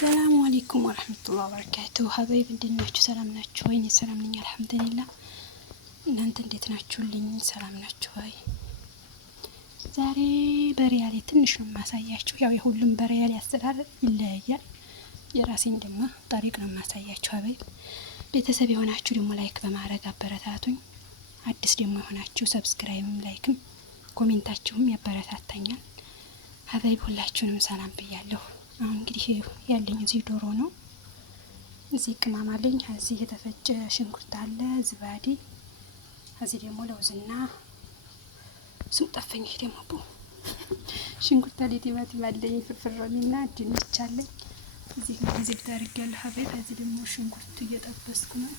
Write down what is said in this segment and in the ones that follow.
ሰላም አለይኩም ወራህመቱላሂ ወበረካቱሁ። ሀበይብ እንዴት ናችሁ? ሰላም ናችሁ ወይ? እኔ ሰላም ነኝ አልሐምዱሊላህ። እናንተ እንዴት ናችሁልኝ? ሰላም ናችሁ ወይ? ዛሬ በሪያሌ ትንሽ ነው የማሳያችሁ። ያው የሁሉም በሪያሌ አሰራር ይለያያል። የራሴን ደግሞ ጠሪቅ ነው የማሳያችሁ። ሀበይብ ቤተሰብ የሆናችሁ ደግሞ ላይክ በማድረግ አበረታቱኝ። አዲስ ደግሞ የሆናችሁ ሰብስክራይብም ላይክም ኮሜንታችሁም ያበረታታኛል። ሀበይብ ሁላችሁንም ሰላም ብያለሁ። አሁን እንግዲህ ያለኝ እዚህ ዶሮ ነው። እዚህ ቅመም አለኝ። እዚህ የተፈጨ ሽንኩርት አለ፣ ዝባዲ። እዚህ ደግሞ ለውዝና ስም ጠፈኝ። ይሄ ደግሞ ሽንኩርት አለ፣ ቲማቲም አለኝ፣ ፍርፍር ሮሚና ድንች አለኝ። እዚህ ዘይት አድርጌያለሁ ሀበይብ። እዚህ ደግሞ ሽንኩርት እየጠበስኩ ነው።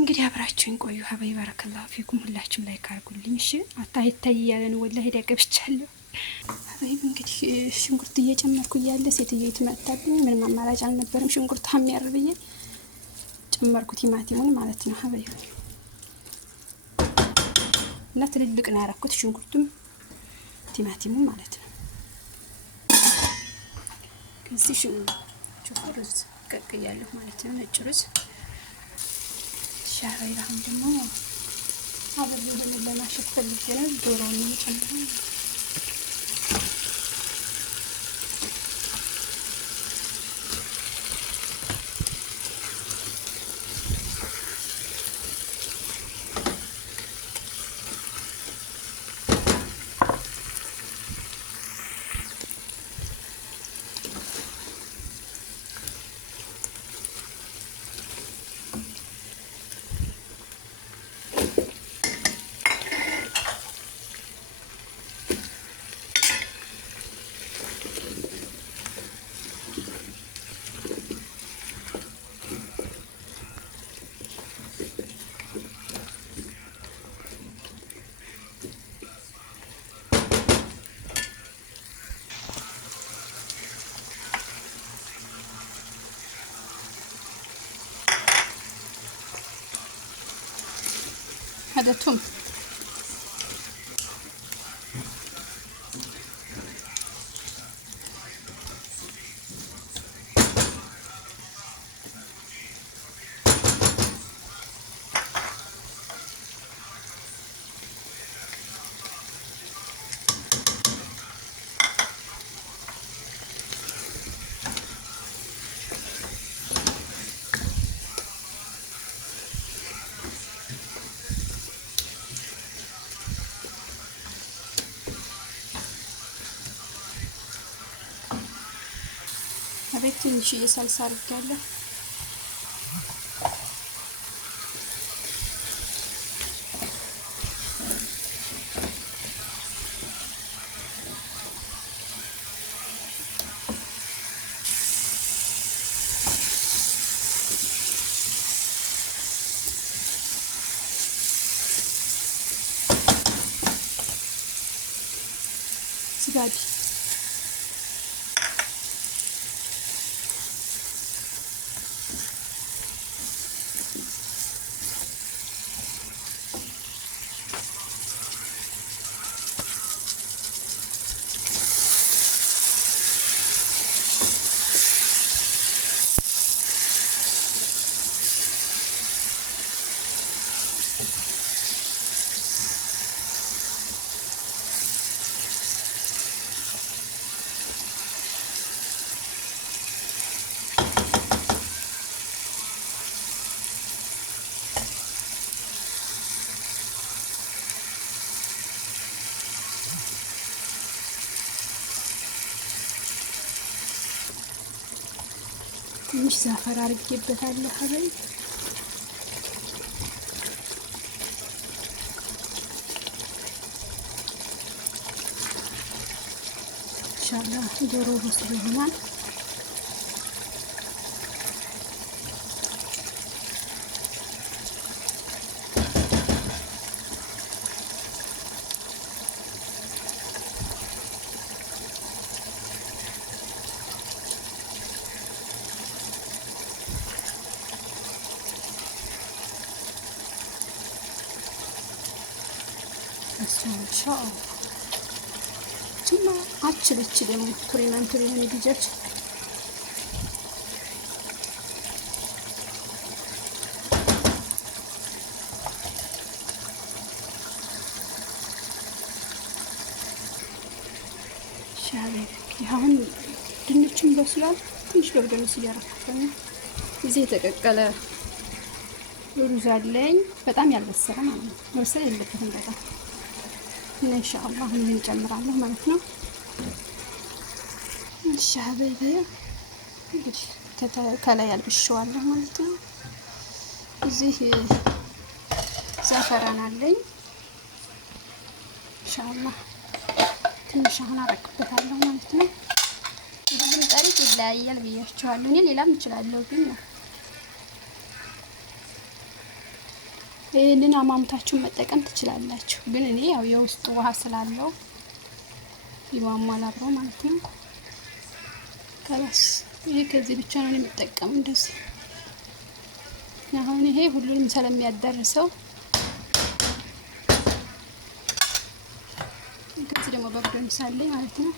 እንግዲህ አብራችሁኝ ቆዩ ሀበይብ። ባረከላሁ ፊኩም። ሁላችሁም ላይክ አድርጉልኝ እሺ። አታይ እያለ ነው ወላሂ ዳገብቻለሁ ሀበይብ። እንግዲህ ሽንኩርት እየጨመርኩ እያለ ሴትዮይቱ መጣብኝ። ምንም አማራጭ አልነበረም። ሽንኩርት ሀሚያር ብዬ ጨመርኩ፣ ቲማቲሙን ማለት ነው ሀበይብ። እና ትልልቅ ነው ያደረኩት ሽንኩርቱም ቲማቲሙን ማለት ነው። ከዚህ ሽንኩርት ሩዝ ቀቅያለሁ ማለት ነው፣ ነጭ ሩዝ ሻይ። አሁን ደግሞ አብሬ ይሄንን ለማሸት ፈልጌ ነው ዶሮውን ጨምረን هذا توم. አቤት ትንሽ የሳልሳ አድርጋለሁ። ዝባዲ ትንሽ ዛፈር አድርጌበታለሁ ሀበይብ። ኢንሻአላህ ዶሮ በስሎ ይሆናል። ኢንሻአላህ ثم አችልች ደግሞ ቱሪናን ዲጃች አሁን ድንቹን በስሏል። ትንሽ በርበሬ እያደረኩት ነው። እዚህ የተቀቀለ ሩዝ አለኝ፣ በጣም ያልበሰለ ማለት ነው። መብሰል የለበትም በጣም እና ኢንሻአላህ አሁን እንጨምራለሁ ማለት ነው። ሻበይቤ እንግዲህ ከላይ አልብሼዋለሁ ማለት ነው። እዚህ ዘፈራን አለኝ ኢንሻአላህ ትንሽ አሁን አረግበታለሁ ማለት ነው። ሁሉም ጠሪቅ ይለያያል ብያችኋለሁ። እኔ ሌላም እችላለሁ ግን ይሄንን አማምታችሁን መጠቀም ትችላላችሁ። ግን እኔ ያው የውስጥ ውሃ ስላለው ይዋማል አብሮ ማለት ነው። ከላስ ይሄ ከዚህ ብቻ ነው የምጠቀመው እንደዚህ። አሁን ይሄ ሁሉንም ስለሚያዳርሰው ከዚህ ደግሞ በብዶ ምሳሌ ማለት ነው።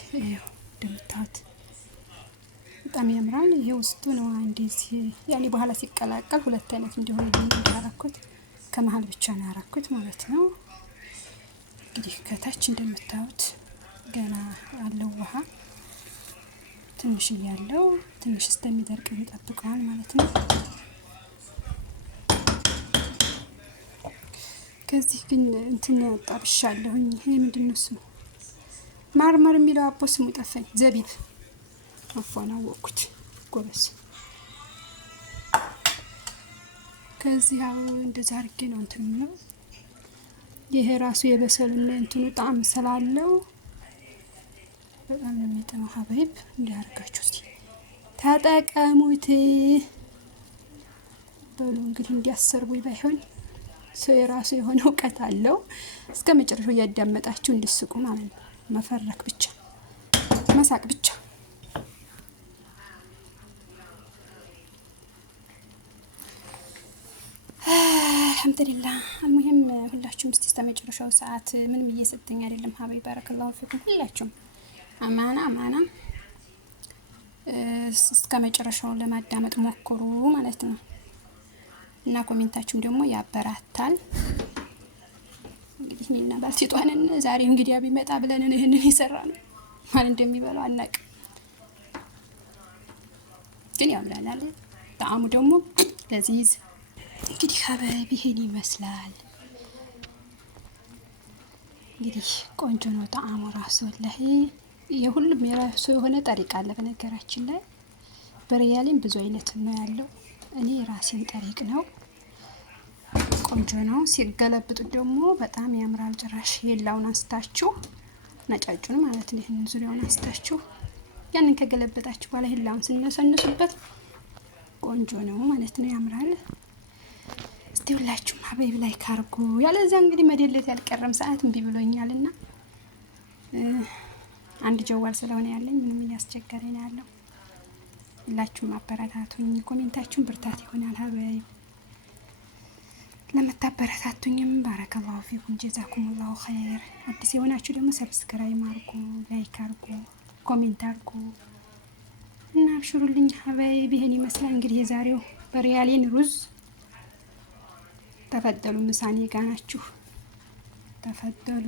እንደምታዩት በጣም ያምራል። ይሄ ውስጡ ነው እንደዚህ ያኔ በኋላ ሲቀላቀል ሁለት አይነት እንዲሆን ያደረኩት ከመሃል ብቻ ነው ያደረኩት ማለት ነው። እንግዲህ ከታች እንደምታዩት ገና አለው ውሃ ትንሽ እያለው ትንሽ እስከሚደርቅ ይጠብቀዋል ማለት ነው። ከዚህ ግን እንትን ጣብሻለሁኝ። ይሄ ምንድነው ስሙ? ማርማር የሚለው አቦ ስሙ ጠፋኝ። ዘቢብ አፏን አወቅኩት ጎበዝ። ከዚህ አሁን እንደዛ አድርጌ ነው እንትን ነው። ይሄ ራሱ የበሰልና እንትኑ ጣዕም ስላለው በጣም ነው የሚጥመው። ሀበይብ እንዲያርጋችሁ እስቲ ተጠቀሙት በሉ። እንግዲህ እንዲያሰርቡ ባይሆን ሰው የራሱ የሆነ እውቀት አለው። እስከ መጨረሻው እያዳመጣችሁ እንድስቁ ማለት ነው። መፈረክ ብቻ መሳቅ ብቻ። አልሐምዱሊላህ አልሙሂም ሁላችሁም እስቲ እስከመጨረሻው ሰዓት ምንም እየሰጠኝ አይደለም። ሀበይ ባረከላሁ ፊኩም ሁላችሁም አማና እስከ መጨረሻው ለማዳመጥ ሞክሩ ማለት ነው። እና ኮሜንታችሁም ደግሞ ያበራታል። እንግዲህ እኔና ባልቴቷንን ዛሬ እንግዲህ ቢመጣ ብለን ይሄንን ይሰራል ማን እንደሚበላው አናውቅም። ግን ያምራል ጣዕሙ ደግሞ ለዚዝ። እንግዲህ ሀበይብ ይሄን ይመስላል። እንግዲህ ቆንጆ ነው ጣዕሙ ራሱ ወላሂ። የሁሉም የራሱ የሆነ ጠሪቃ አለ። በነገራችን ላይ በሪያሌም ብዙ አይነት ነው ያለው። እኔ ራሴን ጠሪቅ ነው። ቆንጆ ነው። ሲገለብጡ ደግሞ በጣም ያምራል። ጭራሽ የላውን አንስታችሁ ነጫጩን ማለት ነው። ይሄን ዙሪያውን አንስታችሁ ያንን ከገለበጣችሁ በኋላ የላውን ስነሰንሱበት ቆንጆ ነው ማለት ነው። ያምራል። እስቲ ሁላችሁም ሀበይብ ላይ ካርጉ። ያለዚያ እንግዲህ መደለት ያልቀረም ሰዓት እምቢ ብሎኛልና አንድ ጀዋል ስለሆነ ያለኝ ምንም እያስቸገረኝ ነው ያለው። ሁላችሁም አበረታቱኝ። ኮሜንታችሁን ብርታት ይሆናል። ሀበይብ ለምታበረታቱኝም ባረከላሁ ፊኩም ጀዛኩሙላሁ ኸይር። አዲስ የሆናችሁ ደግሞ ሰብስክራይብ አድርጉ፣ ላይክ አድርጉ፣ ኮሜንት አድርጉ እና አብሽሩልኝ ሀበይብ። ይሄን ይመስላል እንግዲህ የዛሬው በሪያሌን ሩዝ። ተፈደሉ። ምሳኔ ጋር ናችሁ። ተፈደሉ።